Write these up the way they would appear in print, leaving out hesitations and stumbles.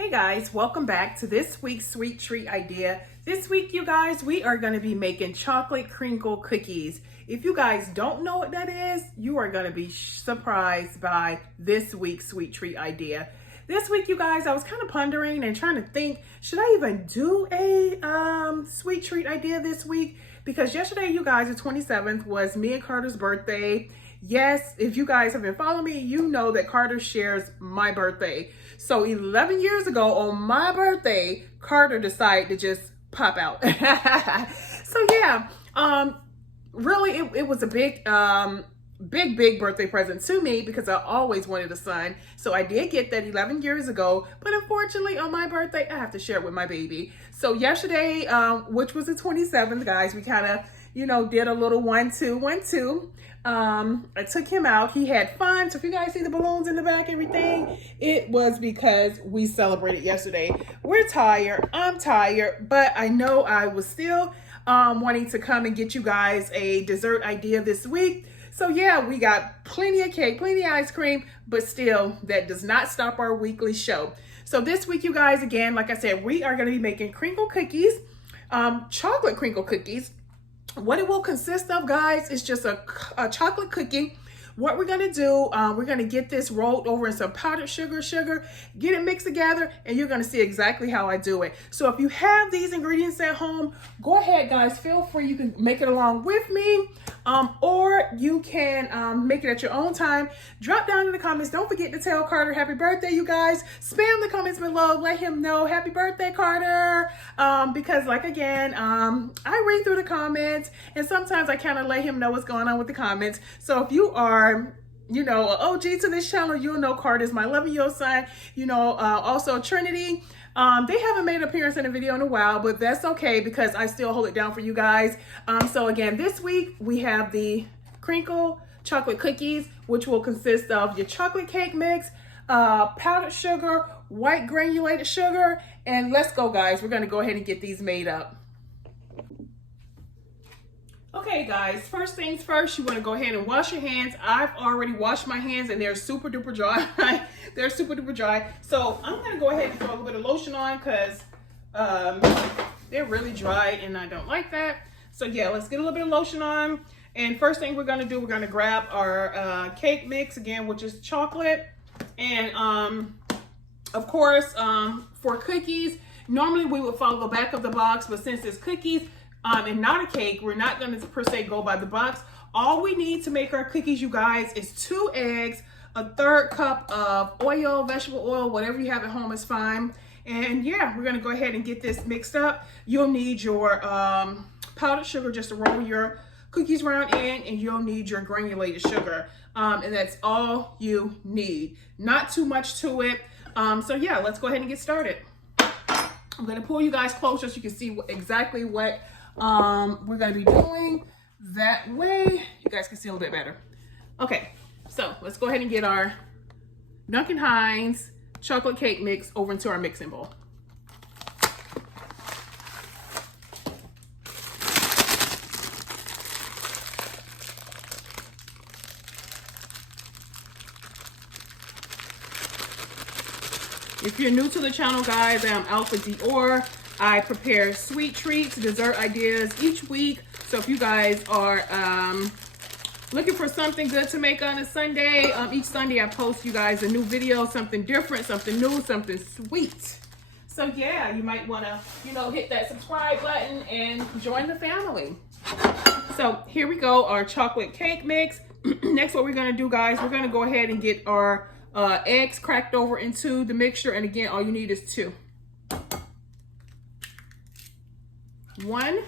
Hey guys, welcome back to this week's sweet treat idea. This week, you guys, we are going to be making chocolate crinkle cookies. If you guys don't know what that is, you are going to be surprised by this week's sweet treat idea. This week, you guys, I was kind of pondering and trying to think, should I even do a sweet treat idea this week? Because yesterday, you guys, the 27th, was me and Carter's birthday. Yes, if you guys have been following me, you know that Carter shares my birthday. So 11 years ago on my birthday, Carter decided to just pop out. So yeah, really it was a big birthday present to me because I always wanted a son. So I did get that 11 years ago, but unfortunately on my birthday, I have to share it with my baby. So yesterday, which was the 27th, guys, we kind of, did a little 1-2. I took him out. He had fun. So if you guys see the balloons in the back, everything, it was because we celebrated yesterday. We're tired. I'm tired, but I know I was still wanting to come and get you guys a dessert idea this week. So yeah, we got plenty of cake, plenty of ice cream, but still that does not stop our weekly show. So this week, you guys, again, like I said, we are going to be making crinkle cookies, chocolate crinkle cookies. What it will consist of, guys, is just a chocolate cookie. What we're going to do, we're going to get this rolled over in some powdered sugar, get it mixed together, and you're going to see exactly how I do it. So if you have these ingredients at home, go ahead, guys, feel free. You can make it along with me, or you can make it at your own time. Drop down in the comments. Don't forget to tell Carter happy birthday, you guys. Spam the comments below. Let him know happy birthday, Carter, because like, again, I read through the comments, and sometimes I kind of let him know what's going on with the comments. So if you are an OG to this channel, you'll know Carter's my 11-year-old son. Also Trinity. They haven't made an appearance in a video in a while, but that's okay because I still hold it down for you guys. So again, this week we have the crinkle chocolate cookies, which will consist of your chocolate cake mix, powdered sugar, white granulated sugar, and let's go, guys. We're going to go ahead and get these made up. Okay, guys, first things first, you want to go ahead and wash your hands. I've already washed my hands and they're super duper dry. They're super duper dry. So I'm going to go ahead and throw a little bit of lotion on because they're really dry and I don't like that. So yeah, let's get a little bit of lotion on. And first thing we're going to do, we're going to grab our cake mix again, which is chocolate. And of course, for cookies, normally we would follow the back of the box, but since it's cookies, and not a cake, we're not going to per se go by the box. All we need to make our cookies, you guys, is 2 eggs, a 1/3 cup of oil, vegetable oil, whatever you have at home is fine. And yeah, we're going to go ahead and get this mixed up. You'll need your powdered sugar just to roll your cookies around in, and you'll need your granulated sugar. And that's all you need. Not too much to it. So yeah, let's go ahead and get started. I'm going to pull you guys closer so you can see exactly what we're going to be doing. That way you guys can see a little bit better. Okay, so let's go ahead and get our Duncan Hines chocolate cake mix over into our mixing bowl. If you're new to the channel, guys, I'm AlphaDior. I prepare sweet treats, dessert ideas each week. So if you guys are looking for something good to make on a Sunday, each Sunday I post you guys a new video, something different, something new, something sweet. So yeah, you might want to, hit that subscribe button and join the family. So here we go, our chocolate cake mix. Next, what we're going to do, guys, we're going to go ahead and get our eggs cracked over into the mixture. And again, all you need is 2. 1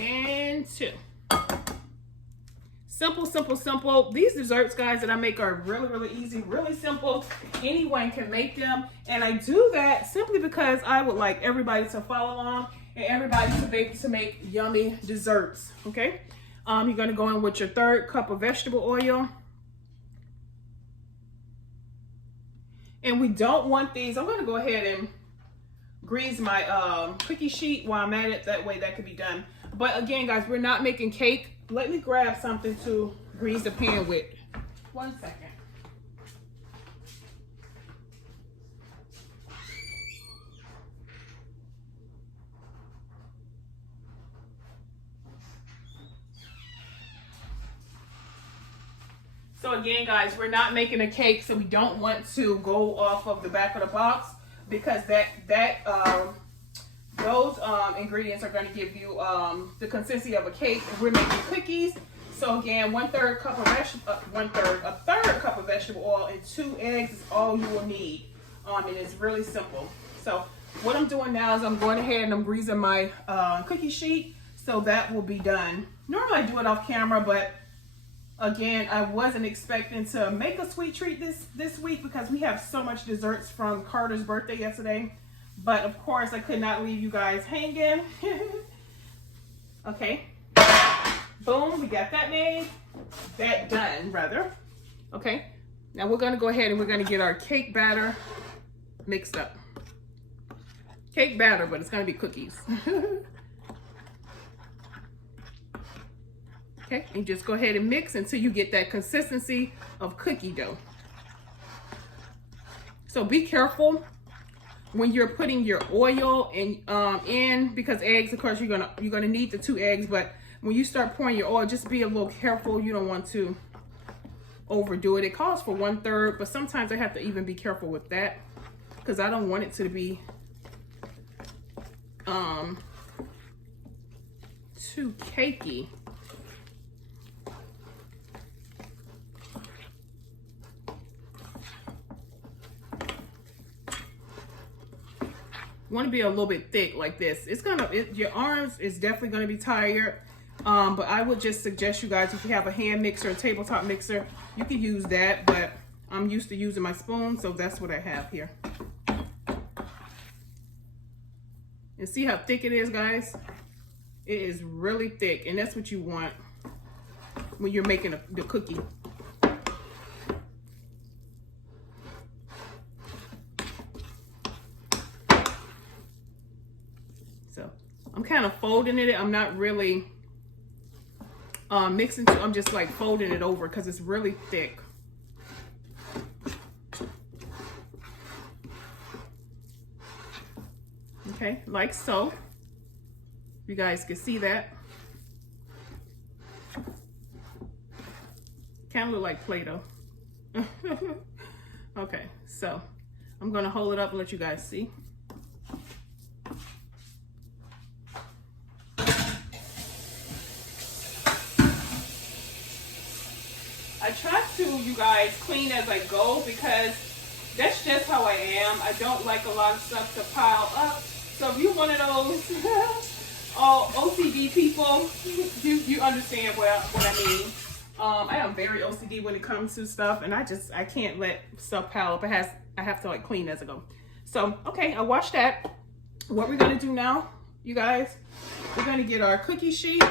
and 2. Simple, simple, simple. These desserts, guys, that I make are really, really easy, really simple. Anyone can make them. And I do that simply because I would like everybody to follow along and everybody to be able to make yummy desserts. Okay. You're going to go in with your 1/3 cup of vegetable oil. And we don't want these. I'm going to go ahead and grease my cookie sheet while I'm at it. That way that could be done. But again, guys, we're not making cake. Let me grab something to grease the pan with. 1 second. So again, guys, we're not making a cake, so we don't want to go off of the back of the box because those ingredients are going to give you the consistency of a cake. We're making cookies. So again, a third cup of vegetable oil and 2 eggs is all you will need. And it's really simple. So what I'm doing now is I'm going ahead and I'm greasing my cookie sheet. So that will be done. Normally I do it off camera, but again, I wasn't expecting to make a sweet treat this week because we have so much desserts from Carter's birthday yesterday. But of course, I could not leave you guys hanging. Okay. Boom, we got that made. That done, rather. Okay. Now we're going to go ahead and we're going to get our cake batter mixed up. Cake batter, but it's going to be cookies. Okay, and just go ahead and mix until you get that consistency of cookie dough. So be careful when you're putting your oil in because eggs, of course, you're gonna need the 2 eggs, but when you start pouring your oil, just be a little careful. You don't want to overdo it. It calls for 1/3, but sometimes I have to even be careful with that because I don't want it to be too cakey. Want to be a little bit thick like this. Your arms is definitely going to be tired, but I would just suggest you guys, if you have a hand mixer, a tabletop mixer, you can use that, but I'm used to using my spoon, so that's what I have here. And see how thick it is, guys? It is really thick, and that's what you want when you're making the cookie. I'm kind of folding it. I'm not really mixing. I'm just like folding it over because it's really thick. Okay, like so. You guys can see that. Kind of look like Play-Doh. Okay, so I'm gonna hold it up and let you guys see. I try to, you guys, clean as I go because that's just how I am. I don't like a lot of stuff to pile up. So if you're one of those OCD people, you understand what I mean. I am very OCD when it comes to stuff, and I can't let stuff pile up. I have to like clean as I go. So okay, I washed that. What we're gonna do now, you guys, we're gonna get our cookie sheet.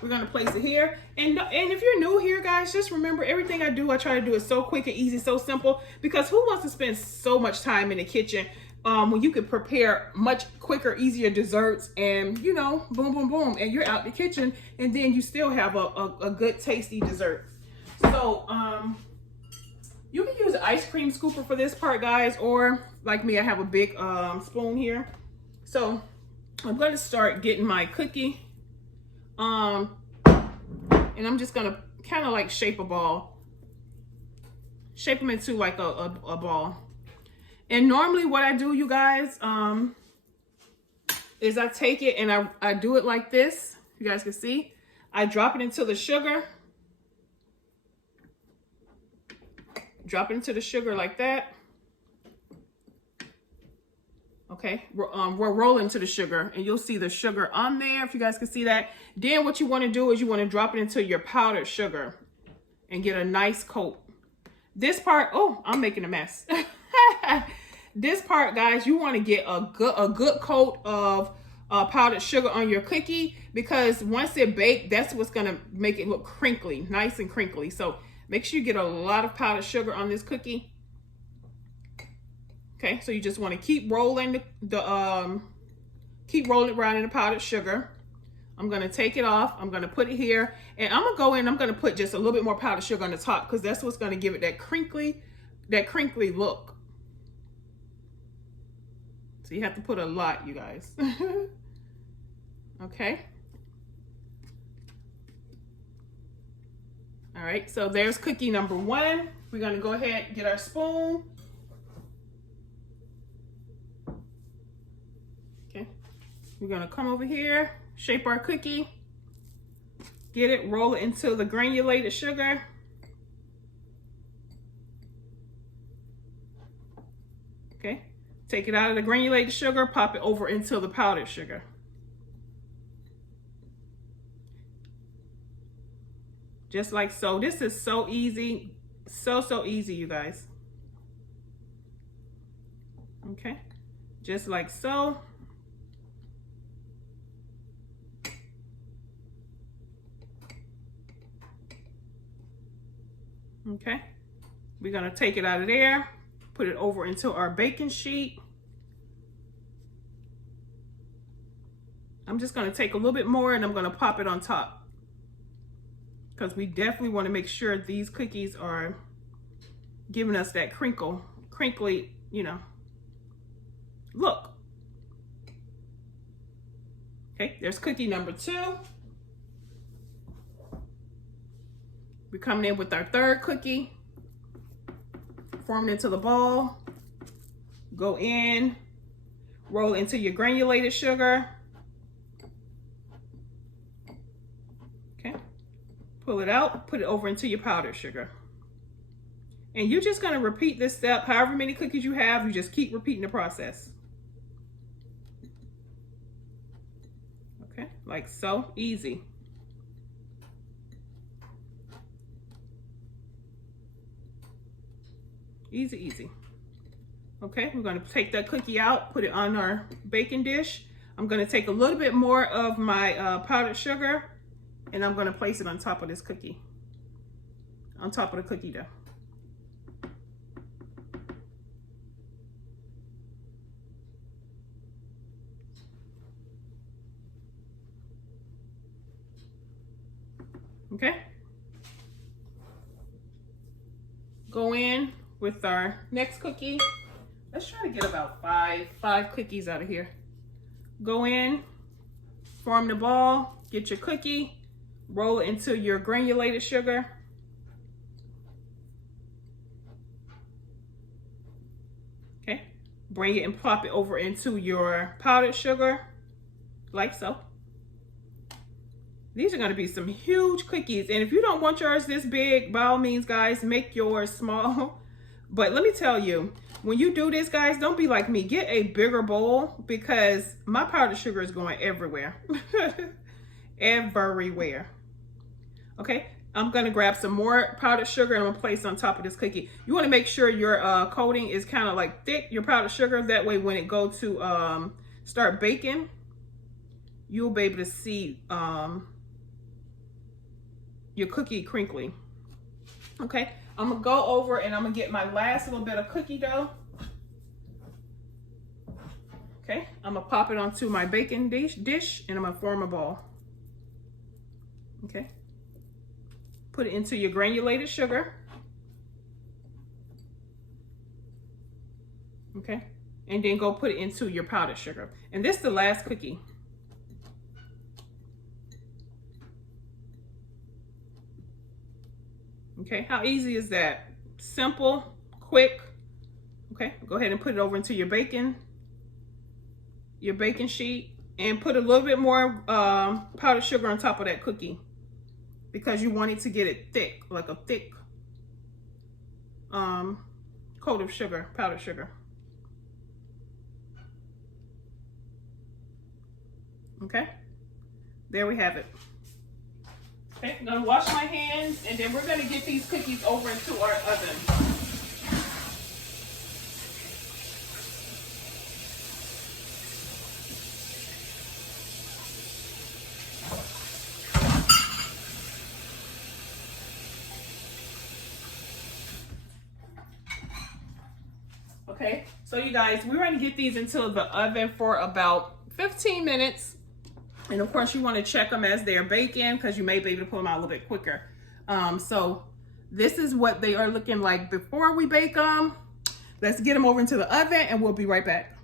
We're gonna place it here. And if you're new here, guys, just remember everything I try to do is so quick and easy, so simple, because who wants to spend so much time in the kitchen when you could prepare much quicker, easier desserts and, you know, boom, boom, boom, and you're out the kitchen and then you still have a good, tasty dessert. So you can use an ice cream scooper for this part, guys, or like me, I have a big spoon here. So I'm gonna start getting my cookie. And I'm just gonna kind of like shape a ball, shape them into like a ball. And normally what I do, you guys, is I take it and I do it like this. You guys can see, I drop it into the sugar, drop it into the sugar like that. Okay, we're rolling to the sugar, and you'll see the sugar on there, if you guys can see that. Then what you want to do is you want to drop it into your powdered sugar and get a nice coat. This part, oh, I'm making a mess. This part, guys, you want to get a good coat of powdered sugar on your cookie, because once it baked, that's what's going to make it look crinkly, nice and crinkly. So make sure you get a lot of powdered sugar on this cookie. Okay, so you just want to keep rolling keep rolling it around in the powdered sugar. I'm gonna take it off. I'm gonna put it here, and I'm gonna go in. I'm gonna put just a little bit more powdered sugar on the top because that's what's gonna give it that crinkly look. So you have to put a lot, you guys. Okay. All All right, so there's cookie number 1. We're gonna go ahead and get our spoon. Okay, we're gonna come over here, shape our cookie, get it, roll it into the granulated sugar. Okay, take it out of the granulated sugar, pop it over into the powdered sugar. Just like so. This is so easy. So easy, you guys. Okay, just like so. Okay, we're gonna take it out of there, put it over into our baking sheet. I'm just gonna take a little bit more and I'm gonna pop it on top, because we definitely want to make sure these cookies are giving us that crinkly, you know, look. Okay, there's cookie number 2. We're coming in with our 3rd cookie. Form it into the ball. Go in, roll into your granulated sugar. Okay, pull it out, put it over into your powdered sugar. And you're just gonna repeat this step. However many cookies you have, you just keep repeating the process. Okay, like so, easy. Easy, easy. Okay, we're gonna take that cookie out, put it on our baking dish. I'm gonna take a little bit more of my powdered sugar and I'm gonna place it on top of this cookie. On top of the cookie dough. Okay. Go in with our next cookie. Let's try to get about five cookies out of here. Go in, form the ball, get your cookie, roll it into your granulated sugar. Okay, bring it and pop it over into your powdered sugar, like so. These are gonna be some huge cookies. And if you don't want yours this big, by all means, guys, make yours small. But let me tell you, when you do this, guys, don't be like me. Get a bigger bowl because my powdered sugar is going everywhere. Everywhere. Okay, I'm gonna grab some more powdered sugar and I'm gonna place on top of this cookie. You wanna make sure your coating is kind of like thick, your powdered sugar. That way when it go to start baking, you'll be able to see your cookie crinkly. Okay, I'm gonna go over and I'm gonna get my last little bit of cookie dough. Okay, I'm gonna pop it onto my baking dish and I'm gonna form a ball. Okay, put it into your granulated sugar. Okay, and then go put it into your powdered sugar. And this is the last cookie. Okay, how easy is that? Simple, quick. Okay, go ahead and put it over into your baking sheet and put a little bit more powdered sugar on top of that cookie because you want it to get it thick, like a thick coat of sugar, powdered sugar. Okay, there we have it. Okay, I'm gonna wash my hands and then we're gonna get these cookies over into our oven. Okay, so you guys, we're gonna get these into the oven for about 15 minutes. And of course you want to check them as they're baking because you may be able to pull them out a little bit quicker. So this is what they are looking like before we bake them. Let's get them over into the oven and we'll be right back.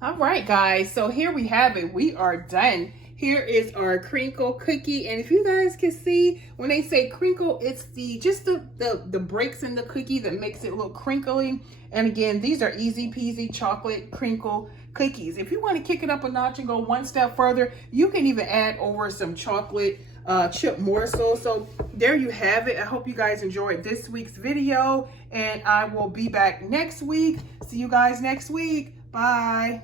All right, guys, so here we have it. We are done. Here is our crinkle cookie. And if you guys can see, when they say crinkle, it's the breaks in the cookie that makes it look crinkly. And again, these are easy peasy chocolate crinkle cookies. If you want to kick it up a notch and go one step further, you can even add over some chocolate chip morsels. So there you have it. I hope you guys enjoyed this week's video, and I will be back next week. See you guys next week. Bye.